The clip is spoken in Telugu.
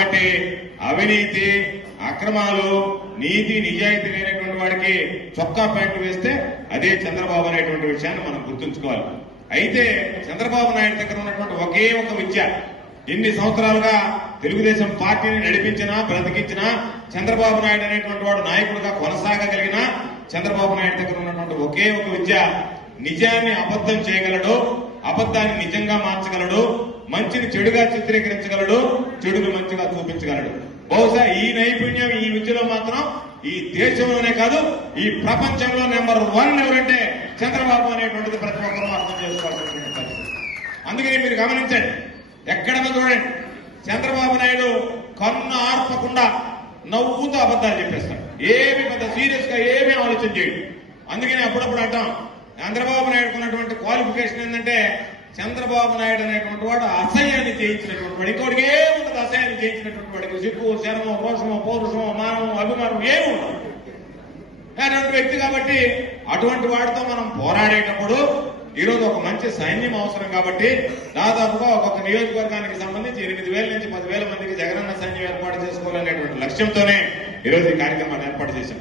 కాబట్టి అవినీతి, అక్రమాలు, నీతి నిజాయితీ లేనటువంటి వాడికి చొక్కా ప్యాంటు వేస్తే అదే చంద్రబాబు అనేటువంటి విషయాన్ని మనం గుర్తుంచుకోవాలి. అయితే చంద్రబాబు నాయుడు దగ్గర ఉన్నటువంటి ఒకే ఒక విద్య, ఎన్ని సంవత్సరాలుగా తెలుగుదేశం పార్టీని నడిపించినా బ్రతికించినా చంద్రబాబు నాయుడు అనేటువంటి వాడు నాయకుడిగా కొనసాగగలిగిన చంద్రబాబు నాయుడు దగ్గర ఉన్నటువంటి ఒకే ఒక విద్య, నిజాన్ని అబద్ధం చేయగలడు, అబద్దాన్ని నిజంగా మార్చగలడు, మంచిని చెడుగా చిత్రీకరించగలడు, చెడుని మంచిగా చూపించగలడు. బహుశా ఈ నైపుణ్యం, ఈ విద్యలో మాత్రం ఈ దేశంలోనే కాదు ఈ ప్రపంచంలో నెంబర్ 1 ఎవరంటే చంద్రబాబు అనేటువంటిది ప్రతి ఒక్కరూ అర్థం చేసుకోవాల్సినటువంటి పరిస్థితి. అందుకని మీరు గమనించండి, ఎక్కడన్నా చూడండి, చంద్రబాబు నాయుడు కన్ను ఆర్పకుండా నవ్వుతూ అబద్దాలు చెప్పేస్తాడు. ఏమి పెద్ద సీరియస్ గా ఏమీ ఆలోచన చేయడు. అందుకని అప్పుడప్పుడు అంటాం, చంద్రబాబు నాయుడుకు ఉన్నటువంటి క్వాలిఫికేషన్ ఏంటంటే చంద్రబాబు నాయుడు అనేటువంటి వాడు అసహ్యాన్ని చేయించినటువంటి వాడు. ఇంకోటికి ఏముంటుంది అసహ్యాన్ని చేయించినటువంటి వాడికి? సిగ్గు, శరమో, రోషమో, పౌరుషమో, మానవో, అభిమానం ఏముండదు అటువంటి వ్యక్తి. కాబట్టి అటువంటి వాడితో మనం పోరాడేటప్పుడు ఈరోజు ఒక మంచి సైన్యం అవసరం. కాబట్టి దాదాపుగా ఒక్కొక్క నియోజకవర్గానికి సంబంధించి 8,000 నుంచి 10,000 మందికి జగనన్న సైన్యం ఏర్పాటు చేసుకోవాలనేటువంటి లక్ష్యంతోనే ఈరోజు ఈ కార్యక్రమాన్ని ఏర్పాటు చేశాం.